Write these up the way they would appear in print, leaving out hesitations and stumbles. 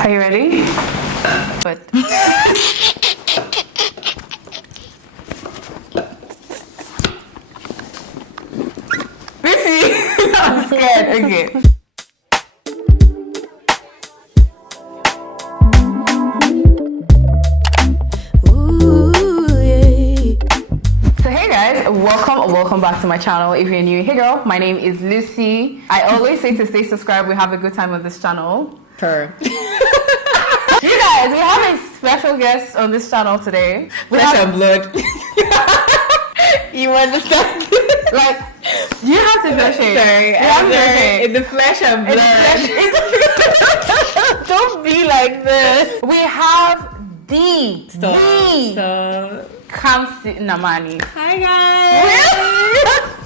Are you ready? But I'm scared. Okay. Welcome back to my channel. If you're new, hey girl, my name is Lucy. I always say to stay subscribed. We have a good time on this channel. Her. You guys, we have a special guest on this channel today. Flesh and blood. You understand? Like, you have to flesh it. Sorry, I'm in the flesh and blood. Don't be like this. We have the KAMSI NNAMANI. Hi guys.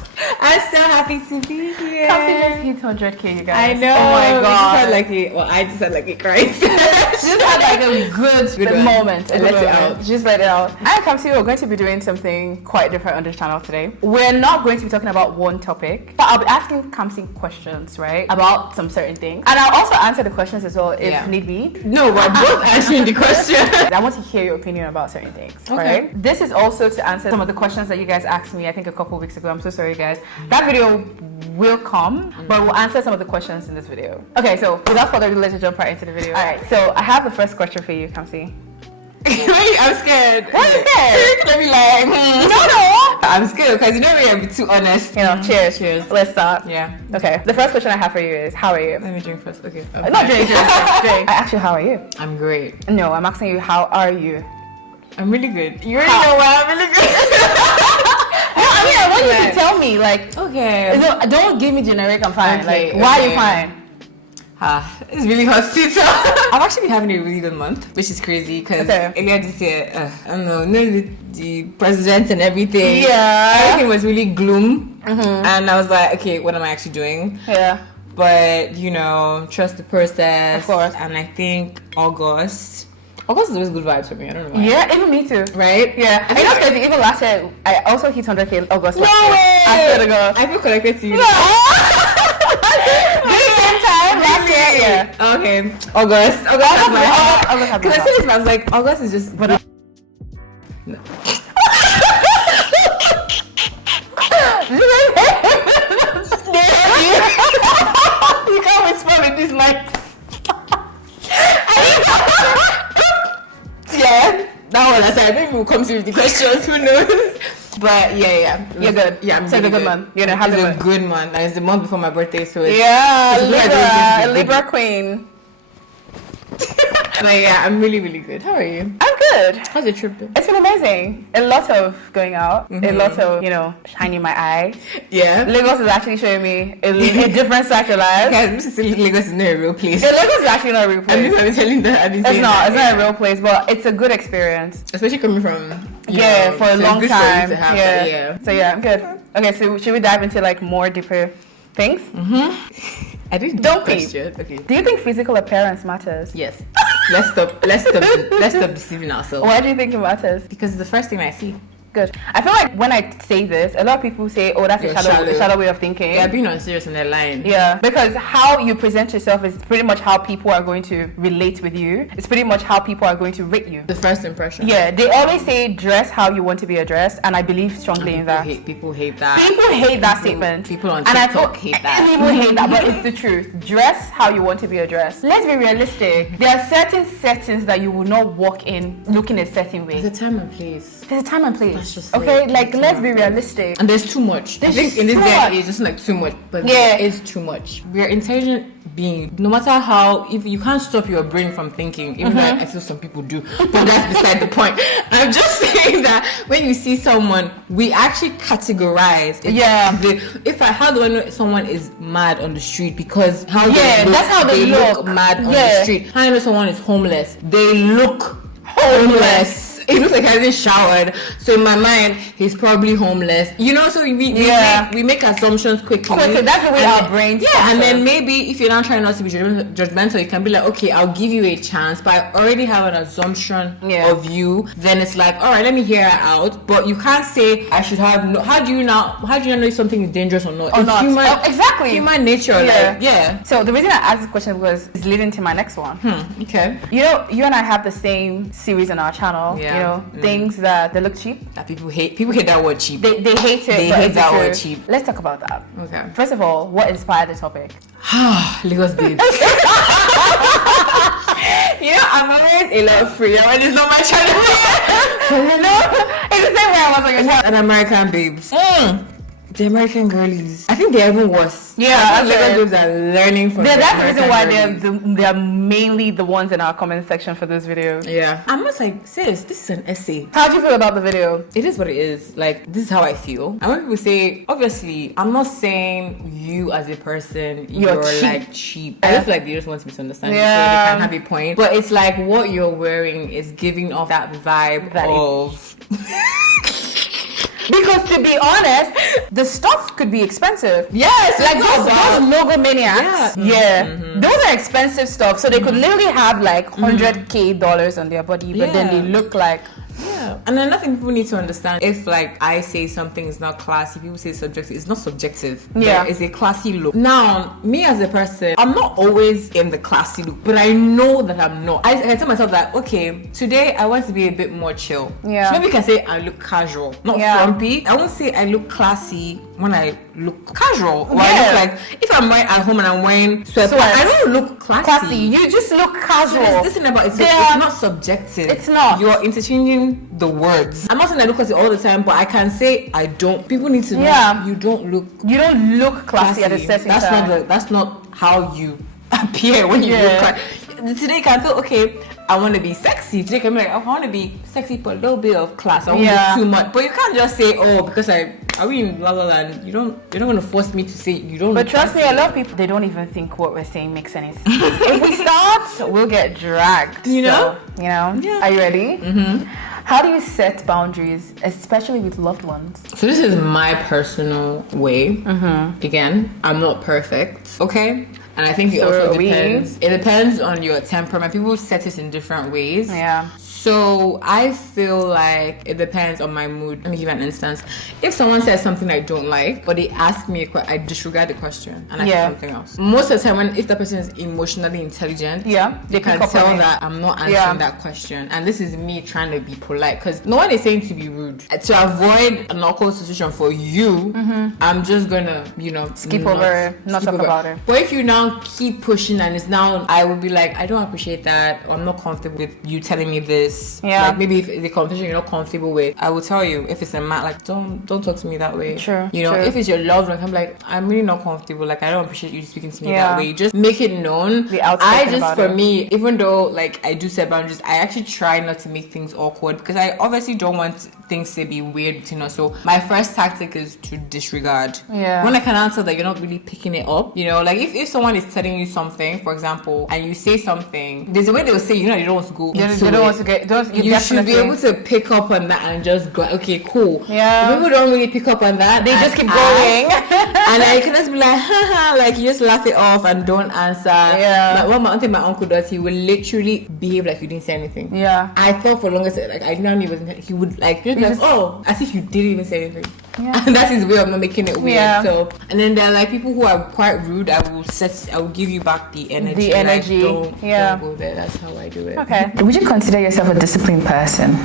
I'm so happy to be here. KAMSI just hit 100K, you guys. I know. Oh my god. I just had like a cry. Just had like a good moment. Let it out. Just let it out. I and KAMSI, we're going to be doing something quite different on this channel today. We're not going to be talking about one topic, but I'll be asking KAMSI questions, right? About some certain things. And I'll also answer the questions as well if need be. No, we're both answering the question. I want to hear your opinion about certain things, right? This is also to answer some of the questions that you guys asked me, I think a couple weeks ago. I'm so sorry, guys. That video will come, but we'll answer some of the questions in this video. Okay, so without further ado, let's jump right into the video. All right, so I have the first question for you, KAMSI. Wait, I'm scared. Why are you scared? Let me lie. No. I'm scared because you know me, I'm too honest. You know, cheers. Let's start. Yeah. Okay, the first question I have for you is, how are you? Let me drink first. Okay. Not drink. I asked you, how are you? I'm great. No, I'm asking you, how are you? I'm really good. You already know why I'm really good. I want you to tell me, like, okay. No, don't give me generic, I'm fine. Okay, like, why are you fine? It's really hot season. I've actually been having a really good month, which is crazy because earlier this year, I don't know, the president and everything. Yeah. Everything was really gloom. And I was like, okay, what am I actually doing? Yeah. But, you know, trust the process. Of course. And I think August is always good vibes for me. I don't know why. Yeah, even me too. Right? Yeah. I think that's crazy. Even last year, I also hit 100K August. No way! I swear to God. I feel connected to you. No. Same time last year. Yeah. Okay. August. August. Because I said this, I was like, August is just. But no. You can't whisper with this mic. Yeah, that one I said. Maybe we'll come to the questions. Who knows? But yeah. You're good. Yeah, I'm so really a good month. You're gonna have a good month. And it's the month before my birthday, so it's, Libra queen. But yeah, I'm really, really good. How are you? I'm good. How's your trip been? It's been amazing. A lot of going out. A lot of, shining my eye. Yeah. Lagos is actually showing me a different side to life. Guys, Lagos is not a real place. Yeah, Lagos is actually not a real place. I'm telling that. It's not a real place, but it's a good experience. Especially coming from for a long time. Yeah. So yeah, I'm good. Okay, so should we dive into like more deeper things? I didn't don't question. Okay. Do you think physical appearance matters? Yes. Let's stop deceiving ourselves. Why do you think it matters? Because it's the first thing I see. Good. I feel like when I say this, a lot of people say, "Oh, that's a shallow way of thinking." They're being unserious and they're lying. Yeah, because how you present yourself is pretty much how people are going to relate with you. It's pretty much how people are going to rate you. The first impression. Yeah, they always say dress how you want to be addressed, and I believe strongly in that. People hate that. People hate that statement. People on TikTok hate that. People hate that, but it's the truth. Dress how you want to be addressed. Let's be realistic. There are certain settings that you will not walk in looking a certain way. There's a time and place. There's a time and place. Okay, like let's be realistic. And there's too much. I think in this day and age, it's like too much. But yeah, it's too much. We're intelligent beings. No matter how, if you can't stop your brain from thinking, even though I feel some people do, but that's beside the point. I'm just saying that when you see someone, we actually categorize. How do I know someone is mad on the street? Because that's how they look mad on the street. How do I know someone is homeless? They look homeless. He looks like he hasn't showered. So in my mind, he's probably homeless. You know, so we make assumptions quickly. That's the way our brains. Yeah, and then maybe if you're not trying not to be judgmental, you can be like, okay, I'll give you a chance, but I already have an assumption of you. Then it's like, all right, let me hear her out. But you can't say I should have. No, how do you not know if something is dangerous or not? Or not. Human, exactly. Human nature. So the reason I asked this question was is leading to my next one. Okay. You know, you and I have the same series on our channel. You know, things that they look cheap. That people hate. People hate that word cheap. They hate it. They hate that word cheap. Let's talk about that. Okay. First of all, what inspired the topic? Lagos babes. You know, I'm always a lot freer when it's not my channel. No, it's the same way I was on your channel. An American babes. The American girlies. I think they're even worse. Yeah, American babes are learning from that's the reason why they're mainly the ones in our comment section for those videos. Yeah. I'm just like, sis, this is an essay. How do you feel about the video? It is what it is. Like, this is how I feel. And when people say, obviously, I'm not saying you as a person, you're cheap. Like cheap. I just feel like they just want to misunderstand you so they can have a point. But it's like what you're wearing is giving off that vibe of... Because to be honest, the stuff could be expensive. Yes, like those logo maniacs. Those are expensive stuff. So they could literally have like $100K on their body, but then they look like. Yeah, and another thing people need to understand: if like I say something is not classy, people say subjective. It's not subjective. Yeah, it's a classy look. Now, me as a person, I'm not always in the classy look, but I know that I'm not. I tell myself that okay, today I want to be a bit more chill. Yeah, so maybe you can say I look casual, not frumpy. I won't say I look classy when I look casual. Or I look like if I'm right at home and I'm wearing sweatpants, I don't look classy. You just look casual. So this thing about it's not subjective. It's not. You're interchanging the words. I'm not saying I look classy all the time, but I can say I don't. People need to know you don't look classy at a certain time. That's not how you appear when you look classy. Today you can feel okay, I want to be sexy. Today you can be like, I want to be sexy for a little bit of class. I won't be too much. But you can't just say, oh, because are we in La La Land? You're not going to force me to say you don't. But trust me, a lot of people, they don't even think what we're saying makes any sense. If we start, we'll get dragged. You know? Yeah. Are you ready? How do you set boundaries, especially with loved ones? So this is my personal way. Again, I'm not perfect. Okay? And I think it also depends. It depends on your temperament. People set it in different ways. Yeah. So I feel like it depends on my mood. Let me give you an instance. If someone says something I don't like, but they ask me a question, I disregard the question and I say something else. Most of the time, if the person is emotionally intelligent, they can tell that I'm not answering that question. And this is me trying to be polite because no one is saying to be rude. To avoid an awkward situation for you, I'm just gonna, skip over it, not talk about it. But if you now keep pushing and it's now, I would be like, I don't appreciate that, or I'm not comfortable with you telling me this. Like maybe if the conversation you're not comfortable with, I will tell you. If it's a man, like don't talk to me that way. Sure. If it's your loved one, I'm like, I'm really not comfortable. Like I don't appreciate you speaking to me that way. Just make it known. For me, even though like I do set boundaries, I actually try not to make things awkward because I obviously don't want things to be weird between us. So my first tactic is to disregard. Yeah. When I can answer that you're not really picking it up, like if someone is telling you something, for example, and you say something, there's a way they will say, you don't want to go. You don't want to get. You should be able to pick up on that and just go, okay, cool. Yeah. People don't really pick up on that. They just keep going. And I can just be like, haha, like you just laugh it off and don't answer. Yeah. Like what my uncle does, he will literally behave like you didn't say anything. Yeah. I thought for longest, like I didn't know he wasn't. He would like just be like, oh, as if you didn't even say anything. Yeah. And that's his way of not making it weird. Yeah. So, and then there are like people who are quite rude. I will give you back the energy. Like, don't go there. That's how I do it. Okay. Would you consider yourself a disciplined person?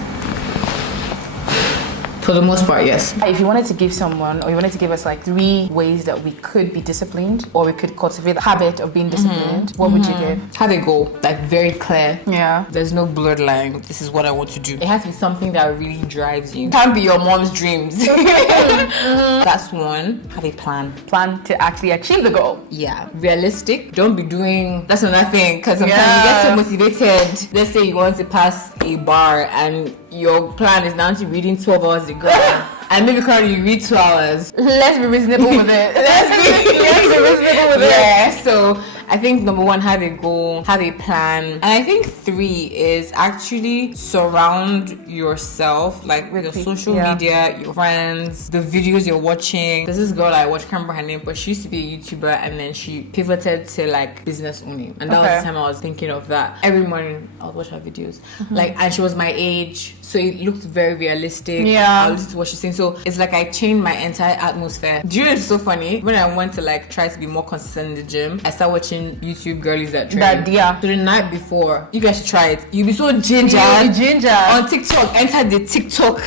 For the most part, yes. If you wanted to give someone, or you wanted to give us like 3 ways that we could be disciplined, or we could cultivate the habit of being disciplined, what would you give? Have a goal, like very clear. Yeah. There's no blurred line. This is what I want to do. It has to be something that really drives you. It can't be your mom's dreams. That's one. Have a plan. Plan to actually achieve the goal. Yeah. Realistic. Don't be doing. That's another thing. Because sometimes you get so motivated. Let's say you want to pass a bar and your plan is now to reading 12 hours a go. And maybe currently you read 2 hours. Let's be reasonable with it. Let's be reasonable with it. Yeah. So I think number 1, have a goal, have a plan. And I think 3 is actually surround yourself, like with your social media, your friends, the videos you're watching. There's this girl I watch, I can't remember her name, but she used to be a YouTuber and then she pivoted to like business owning. And that was the time I was thinking of that. Every morning I'll watch her videos. Like, and she was my age, so it looked very realistic. I'll listen to what she's saying. So it's like I changed my entire atmosphere. Do you know it's so funny? When I went to like try to be more consistent in the gym, I started watching YouTube girlies that train. So the night before, you guys should try it. You'll be so ginger. On TikTok. Enter the TikTok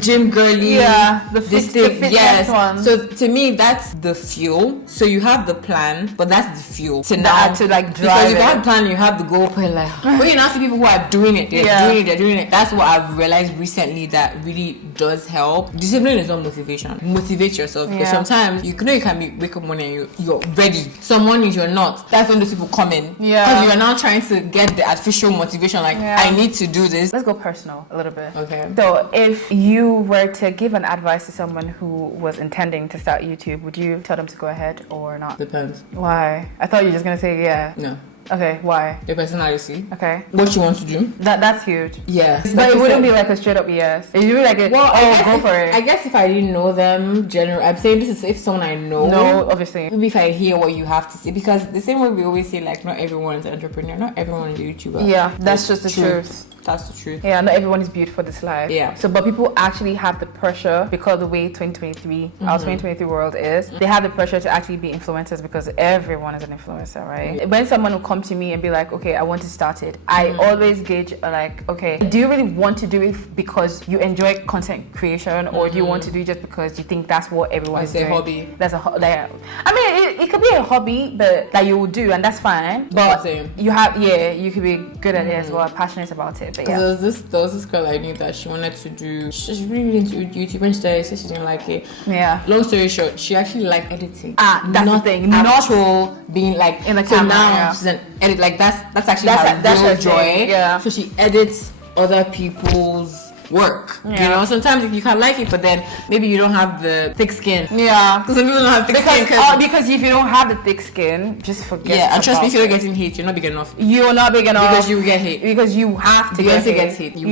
gym girly. The fitness one. So to me, that's the fuel. So you have the plan, but that's the fuel to now to like drive. Because if you have a plan, you have the goal. Like, when you now see people who are doing it, they're doing it. That's what I've realized recently that really does help. Discipline is not motivation. Motivate yourself, because sometimes you know you can wake up morning and you're ready. Some mornings you're not. That's when those people come in. Because you are now trying to get the artificial motivation. Like, I need to do this. Let's go personal a little bit. Okay. So if you were to give an advice to someone who was intending to start YouTube, would you tell them to go ahead or not? Depends. Why? I thought you were just gonna say No. Okay, why? Your personality. Okay. What you want to do. That's huge. Yeah. But it wouldn't be like a straight up yes. It would be like go for it. I guess if I didn't know them, I'm saying this is if someone I know. No, obviously. Maybe if I hear what you have to say, because the same way we always say, like, not everyone is an entrepreneur, not everyone is a YouTuber. Yeah, that's just the truth. That's the truth. Yeah, not everyone is beautiful this life. Yeah. So, but people actually have the pressure because of the way 2023, our 2023 world is. They have the pressure to actually be influencers because everyone is an influencer, right? When someone will come to me and be like, okay, I want to start it, I always gauge like, okay, do you really want to do it because you enjoy content creation, or do you want to do it just because you think that's what everyone is doing? It's a hobby. That's I mean, it could be a hobby, but that you will do, and that's fine. But you have, you could be good at it as well, passionate about it. But there was this girl I knew that she wanted to do. She's really into YouTube, and she said she didn't like it. Yeah. Long story short, she actually liked editing. That's the thing. Not being like in the so camera. Now she's an edit. Like that's actually her real joy. Yeah. So she edits other people's work. You know, sometimes you can like it, but then maybe you don't have the thick skin. Yeah. Because some people don't have thick skin. Because if you don't have the thick skin, just forget. Yeah, and trust me, if you're getting hate, you're not big enough. You're not big enough. Because you will get hate. Because you have to get hate. You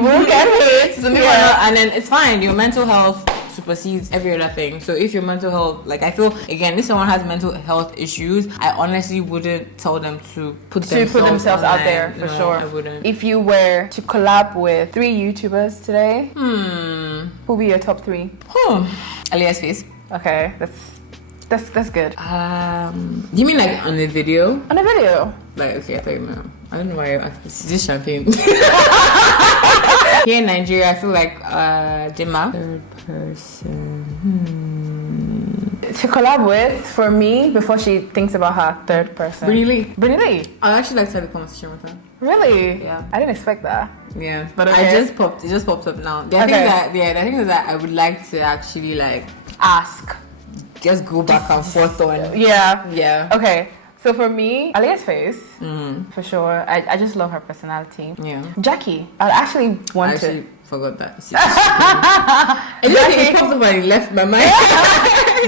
will get hate. Some people are not, and then it's fine. Your mental health supersedes every other thing. So if your mental health, like, I feel, again, if someone has mental health issues, I honestly wouldn't tell them to put themselves out there. For sure. I wouldn't. If you were to collab with 3 YouTubers today, who would be your top 3? Aliyah's face. Okay, that's good. You mean like on a video? On a video. Like, okay, I thought you meant, I don't know why it's just champagne. Here in Nigeria, I feel like Dima. Third person. To collab with, for me, before she thinks about her third person. Really? I'd actually like to have a conversation with her. Really? Yeah. I didn't expect that. Yeah. But okay. It just popped up now. The thing is that I would like to actually like ask. Just go back and forth on. Yeah. Okay. So for me, Alyah's face, for sure. I just love her personality. Yeah. Jackie, I actually want to. Forgot that. It popped up and it left my mind.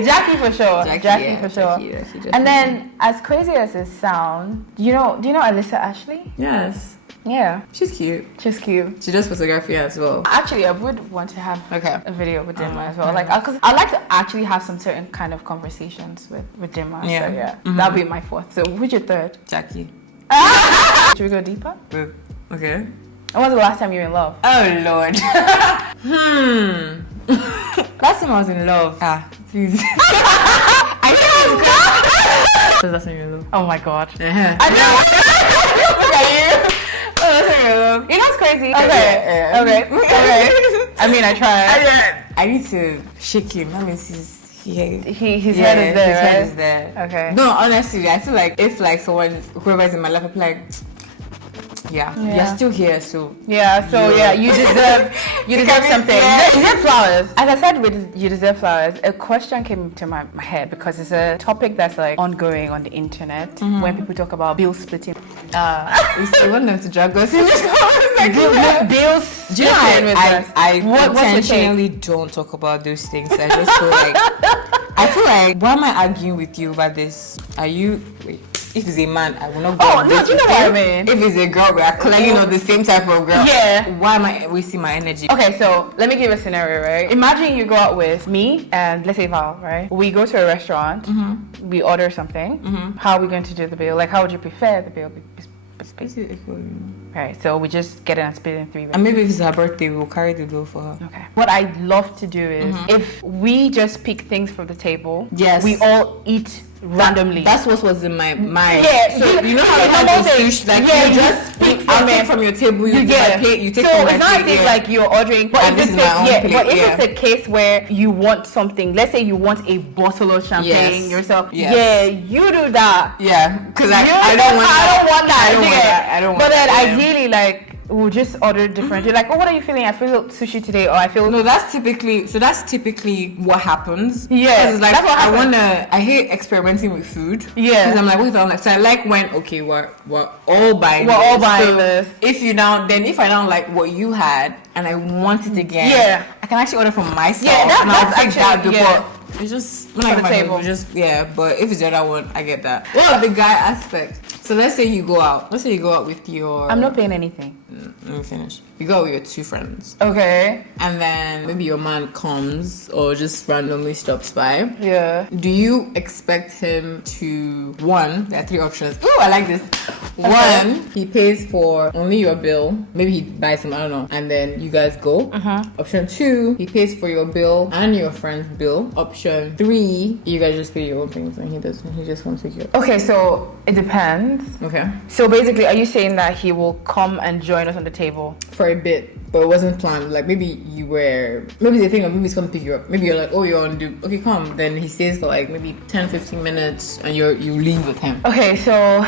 Jackie for sure. Jackie for sure. Jackie. And then, as crazy as it sounds, do you know Alyssa Ashley? Yes. Yeah. She's cute. She does photography as well. Actually, I would want to have a video with Dima as well. Like, because I like to actually have some certain kind of conversations with Dima. Yeah. So that'll be my 4th. So who's your 3rd? Jackie. Should we go deeper? Okay. When was the last time you were in love? Oh Lord. Last time I was in love. Please. Last time you were in love. Oh my God. I know. Look at you. You know what's crazy? Okay. I mean, I tried. I need to shake him. That means his head is there. His head is there. Okay. No, honestly, I feel like if like whoever is in my life, I'm like, you're still here, so you deserve something. You deserve flowers. As I said, you deserve flowers. A question came to my head because it's a topic that's like ongoing on the internet when people talk about bill splitting. We want them to drag us in this bill splitting. I intentionally don't talk about those things. I just feel like why am I arguing with you about this? Are you? Wait. If it's a man, I will not go. Oh no, do you know what I mean? If it's a girl, we are clearly not the same type of girl. Yeah. Why am I wasting my energy? Okay, so let me give a scenario, right? Imagine you go out with me and let's say Val, right? We go to a restaurant, we order something. How are we going to do the bill? Like, how would you prefer the bill be split? Right, so we just get it and split it in 3 ways. And maybe if it's her birthday, we'll carry the bill for her. Okay. What I'd love to do is if we just pick things from the table, yes, we all eat randomly. That's what was in my mind. Yeah. So you know how you have the sushi, like you just pick from your table, you get a plate, you take from my plate. So it's not like you're ordering, but and if it's a case where you want something, let's say you want a bottle of champagne yourself, yeah, you do that. Yeah, because I don't want that. But then ideally, like, we'll just order differently. Like, oh, what are you feeling? I feel sushi today, or I feel... No, that's typically what happens. Yeah, like, that's what happens. I hate experimenting with food. Yeah. Because I'm like, what if I'm like... So I like when, okay, we're all buying this. We're all buying this. If I don't like what you had, and I want it again, I can actually order from myself. Yeah, that's actually... It's just when I get my table. But if it's the other one, I get that. Well, the guy aspect. So let's say you go out. Let's say you go out with your... I'm not paying anything. Let me finish. You go out with your 2 friends. Okay. And then maybe your man comes or just randomly stops by. Yeah. Do you expect him to... One, there are 3 options. Ooh, I like this. Okay. 1, he pays for only your bill. Maybe he buys some, I don't know. And then you guys go. Option 2, he pays for your bill and your friend's bill. Option 3, you guys just pay your own things and he doesn't. He just comes to you. Okay, so it depends. Okay. So basically, are you saying that he will come and join us on the table? For a bit, but it wasn't planned. Like maybe the thing of maybe he's coming to pick you up. Maybe you're like, oh, you're on due. Okay, come. Then he stays for like maybe 10-15 minutes and you leave with him. Okay, so...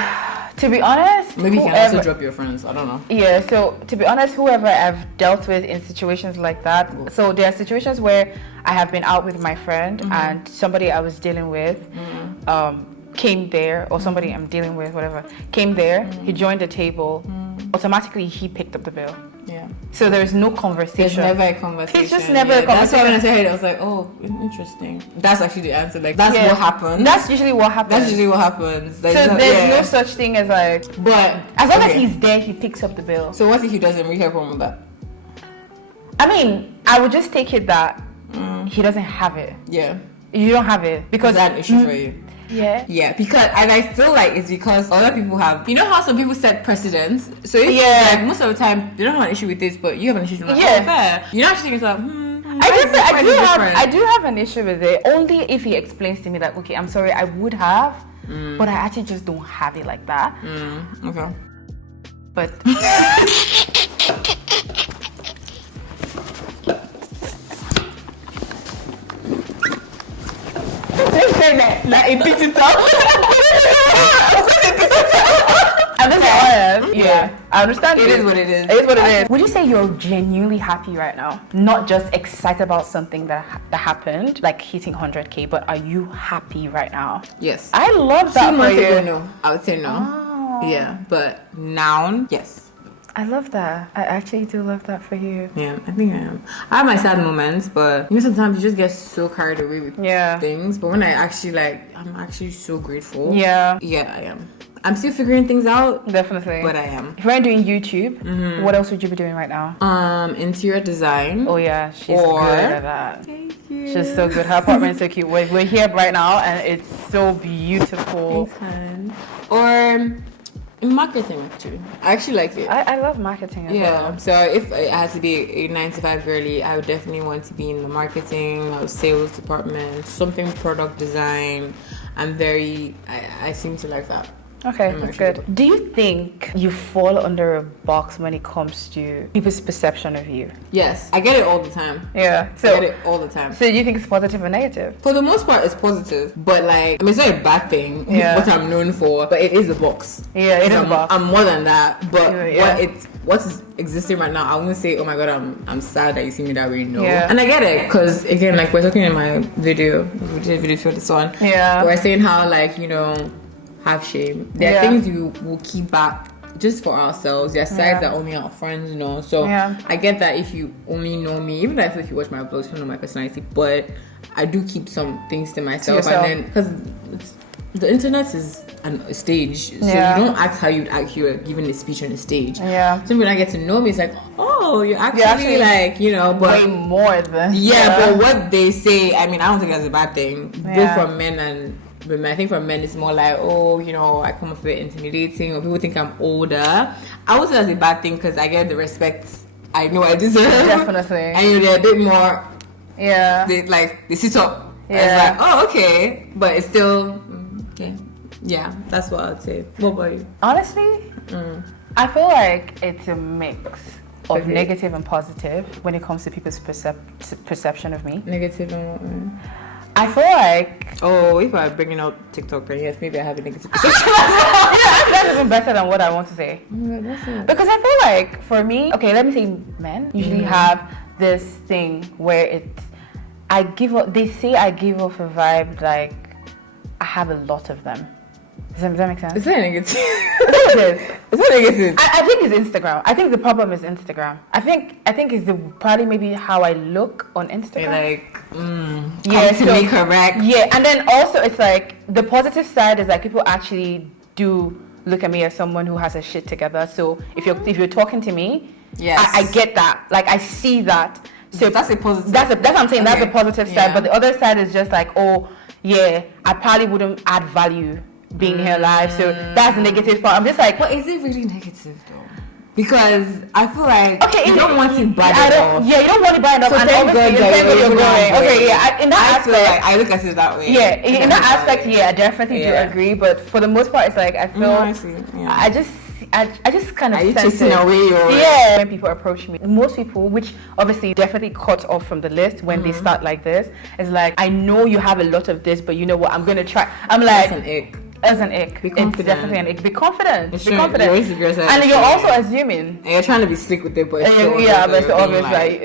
To be honest, maybe you can also drop your friends. I don't know. Yeah, so to be honest, whoever I've dealt with in situations like that. So there are situations where I have been out with my friend and somebody I was dealing with came there, or somebody I'm dealing with, whatever, came there. He joined the table. Automatically, he picked up the bill. Yeah. So there's no conversation. There's never a conversation. It's just never a conversation. That's why when I said it, I was like, oh, interesting. That's actually the answer. Like, that's what happens. That's usually what happens. Like, so there's no such thing as like... But... As long as he's there, he picks up the bill. So what if he doesn't really have a problem with that? I mean, I would just take it that he doesn't have it. Yeah. You don't have it. Because... Is that an issue for you? Yeah. Yeah, because, and I feel like it's because other people have, you know how some people set precedents? So if like most of the time, they don't have an issue with this, but you have an issue with it. Fair. You're not actually thinking like, I do have an issue with it, only if he explains to me that, okay, I'm sorry, I would have, but I actually just don't have it like that. Okay. But... Like it picked it up. Yeah, I understand. It is what it is. It is what it is. Would you say you're genuinely happy right now? Not just excited about something that happened, like hitting 100K, but are you happy right now? Yes. I love that. 2 months ago, no. I would say no. Oh. Yeah, but now, yes. I love that. I actually do love that for you. Yeah, I think I am. I have my sad moments, but you know, sometimes you just get so carried away with things. But when I actually I'm actually so grateful. Yeah, I am. I'm still figuring things out. Definitely. But I am. If we're doing YouTube, what else would you be doing right now? Interior design. Oh yeah, she's good at that. Thank you. She's so good. Her apartment's so cute. We're here right now and it's so beautiful. Thanks, or in marketing too. I actually like it. I love marketing as well. So if I had to be a 9-to-5 girly, I would definitely want to be in the marketing or sales department, something product design. I seem to like that. Okay, that's good. Do you think you fall under a box when it comes to people's perception of you? Yes, I get it all the time. Yeah, so I get it all the time. So do you think it's positive or negative? For the most part, it's positive, but like, I mean, it's not a bad thing. What I'm known for, but it is a box. Yeah, it is a box. I'm more than that, but what's existing right now, I won't say, oh my god, I'm sad that you see me that way. No, and I get it, because again, like we're talking in my video, we did a video for this one. Yeah, we're saying how like have shame. There are things you will keep back just for ourselves. There are sides that only our friends know. So I get that if you only know me, even if you watch my vlogs, you know my personality, but I do keep some things to myself. And then because the internet is a stage, so you don't act how you'd act here giving a speech on a stage. Yeah. So when I get to know me, it's like, oh, you're actually like, you know, but way more than but what they say, I mean, I don't think that's a bad thing. Both from men and women. I think for men it's more like, oh, you know, I come off a bit intimidating, or people think I'm older. I would say that's a bad thing because I get the respect I know I deserve. Definitely. And you know, they're a bit more. Yeah. They sit up. Yeah. It's like, oh, okay, but it's still okay. Yeah, that's what I'd say. What about you? Honestly, I feel like it's a mix of negative and positive when it comes to people's perception of me. Negative and I feel like... Oh, if I'm bringing out TikTok, then yes, maybe I have a negative perception. That's even better than what I want to say. Because I feel like, for me... Okay, let me say men usually have this thing where it's... They say I give off a vibe like I have a lot of them. Does that make sense? Is that negative? Is that negative? I think it's Instagram. I think the problem is Instagram. I think it's probably maybe how I look on Instagram. To be correct. Yeah, and then also it's like the positive side is like people actually do look at me as someone who has a shit together. So if you're talking to me, I get that. Like I see that. So that's a positive. That's what I'm saying. Okay. That's a positive side. But the other side is just like, oh yeah, I probably wouldn't add value being here live. So that's the negative part. I'm just like, but is it really negative though? Because I feel like you don't want to buy it off. Yeah, you don't want to buy it off. So and thank God you're going. Okay, yeah. In that aspect, I look at it that way. Yeah, in that aspect, I definitely do agree. But for the most part, it's like I feel. I just kind of. Are you chasing away or? Yeah. When people approach me, most people, which obviously definitely cut off from the list when they start like this, is like, I know you have a lot of this, but you know what? I'm gonna try. I'm like. That's an ick. As an ick. It's definitely an ick. Be confident. Be confident. And you're also assuming. And you're trying to be slick with it, but it's but it's obvious, like,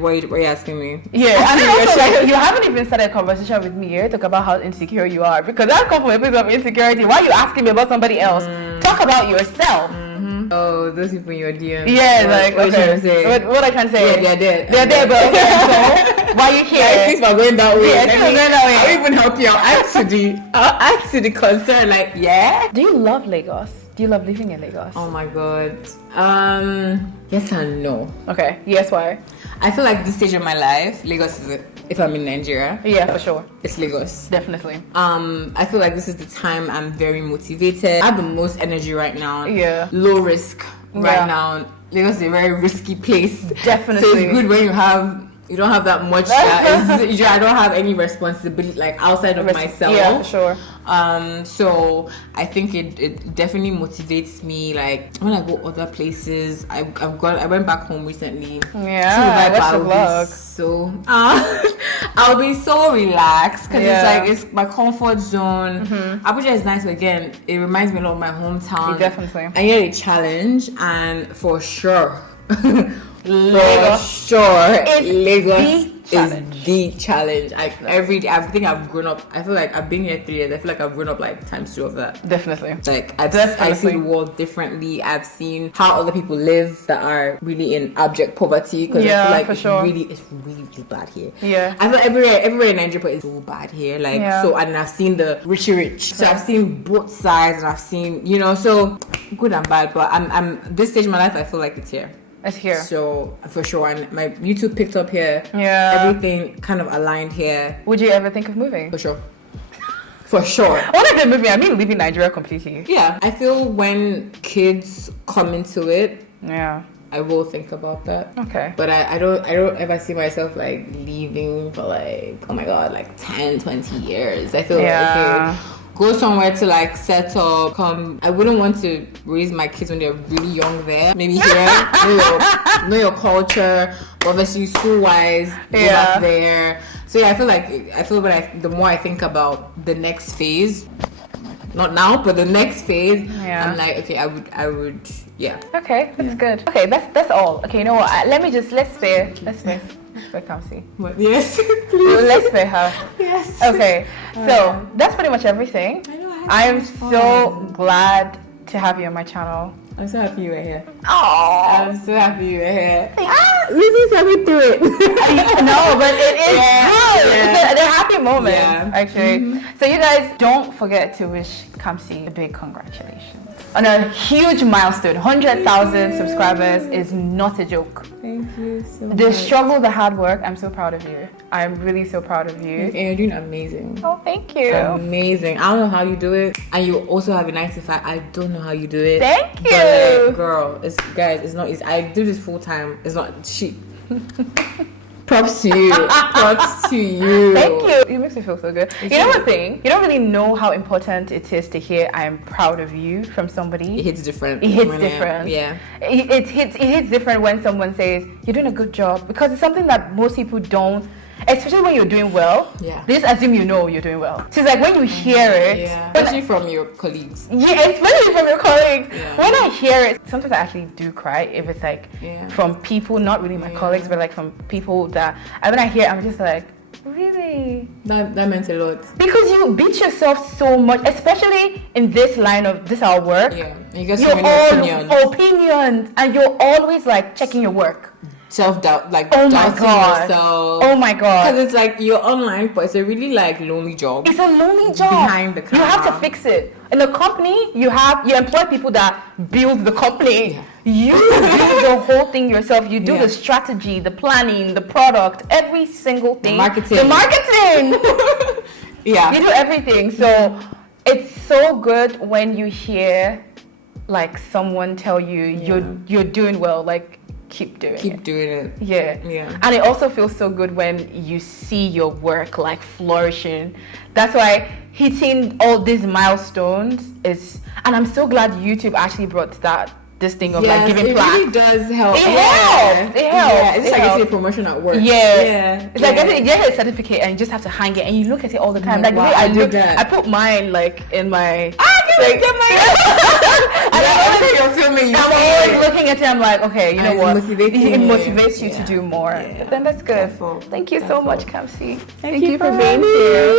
what are you asking me? Yeah, and then also, like, you haven't even started a conversation with me here. Talk about how insecure you are. Because that comes from a place of insecurity. Why are you asking me about somebody else? Talk about yourself. Oh, those people in your DM. Yeah, what are you trying to say? What I can say? Yeah, they're there. They're there, but okay, so why are you here? I think we're going that way. Yeah, I'll even help you. I'll add to the concern. Like, do you love Lagos? Do you love living in Lagos? Oh my god. Yes and no. Okay. Yes, why? I feel like this stage of my life, Lagos is it. If I'm in Nigeria, yeah, for sure, it's Lagos. Definitely. I feel like this is the time I'm very motivated. I have the most energy right now. Yeah. Low risk right now. Lagos is a very risky place. Definitely. So it's good when you don't have that much. I don't have any responsibility like outside of myself. Yeah, for sure. So I think it definitely motivates me. Like when I go other places, I went back home recently. Yeah, I'll be so relaxed because it's my comfort zone. Abuja is nice, but again, it reminds me a lot of my hometown. Definitely. I get a challenge, and for sure. Lagos is the challenge. Every day, I think I've grown up. I feel like I've been here 3 years. I feel like I've grown up like times 2 of that. Definitely. Like I see the world differently. I've seen how other people live that are really in abject poverty. Because I feel like it's really bad here. Yeah. I feel like everywhere in Nigeria is so bad here. Like so, and I've seen the rich. So I've seen both sides, and I've seen so good and bad. But I'm this stage of my life. I feel like it's here. It's here. So, for sure. And my YouTube picked up here. Yeah. Everything kind of aligned here. Would you ever think of moving? For sure. For sure. What if they're moving? I mean, leaving Nigeria completely. Yeah. I feel when kids come into it, I will think about that. Okay. But I don't ever see myself like leaving for like, oh my God, like 10, 20 years. I feel like, okay, go somewhere to like set up, I wouldn't want to raise my kids when they're really young there. Maybe here, know your culture, obviously school-wise, go back there. So I feel like the more I think about the next phase, not now, but the next phase, I'm like, okay, I would, Okay, that's good. Okay, that's all. Okay, you know what? Let's spare KAMSI. What? Yes, please. Let's spare her. Yes. Okay, so that's pretty much everything. I am so glad to have you on my channel. I'm so happy you were here. Oh, I'm so happy you were here. Lucy's happy through it. No, but it is good. Yeah. They're happy moments, Yeah. actually. So you guys don't forget to wish KAMSI a big congratulations on a huge milestone. 100,000 subscribers is not a joke. Thank you so much. The struggle, the hard work, I'm so proud of you. I'm really so proud of you. And you're doing amazing. Oh, thank you. Amazing. I don't know how you do it. And you also have a 9 to 5. I don't know how you do it. Thank you. But like, girl, it's not easy. I do this full time. It's not cheap. Props to you. Props to you. Thank you. It makes me feel so good. You know one thing? You don't really know how important it is to hear "I am proud of you" from somebody. It hits different. It hits different. Yeah. It hits different when someone says you're doing a good job, because it's something that most people don't. Especially when you're doing well, they just assume you know you're doing well. So it's like when you hear it, especially from your colleagues. Yeah, especially from your colleagues. Yeah. When I hear it, sometimes I actually do cry if it's like from people, not really my colleagues, but like from people that. And when I hear it, I'm just like, really? That meant a lot. Because you beat yourself so much, especially in this line of this our work. Yeah, you get so many opinions, and you're always like checking your work. Self-doubt, like doubting yourself. Oh my god. Because it's like you're online, but it's a really like lonely job. It's a lonely job. Behind the camera. You have to fix it. In the company, you employ people that build the company. Yeah. You do the whole thing yourself. You do the strategy, the planning, the product, every single thing. The marketing. Yeah. You do everything. So it's so good when you hear like someone tell you you're doing well. Like, keep doing it. Yeah. And it also feels so good when you see your work like flourishing. That's why hitting all these milestones is, and I'm so glad YouTube actually brought this thing of like giving plaques. It really does help. It helps. Yeah, it's like getting a promotion at work. It's like getting a certificate and you just have to hang it and you look at it all the time. Like the way I put mine like in my. I'm always looking at it. I'm like, okay, you know what? It motivates you to do more. But then that's good. Thank you so much, KAMSI. Thank you for being here.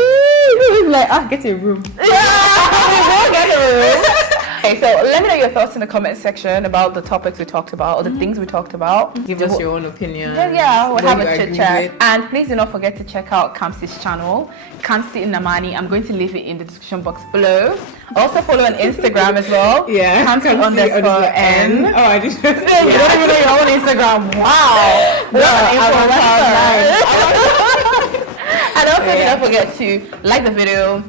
Like, get a room. Get a room. Okay, so let me know your thoughts in the comment section about the topics we talked about or the things we talked about. Give us your own opinion. Yeah, we'll have a chit chat. And please do not forget to check out KAMSI's channel, NNAMANI. I'm going to leave it in the description box below. Also follow on Instagram as well. Yeah. KAMSI_N. Oh, I just. You don't even know your own Instagram. Wow. And also do not forget to like the video,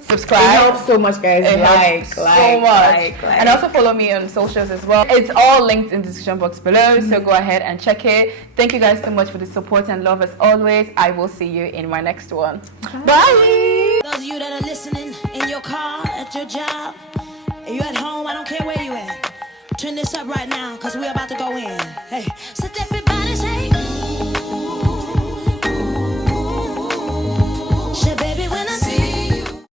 subscribe. It helps so much, guys. It helps so much. And also follow me on socials as well. It's all linked in the description box below, so go ahead and check it. Thank you guys so much for the support and love as always. I will see you in my next one. Bye. Those of you that are listening in your car, at your job, you at home, I don't care where you at. Turn this up right now, because we're about to go in. Hey, so everybody say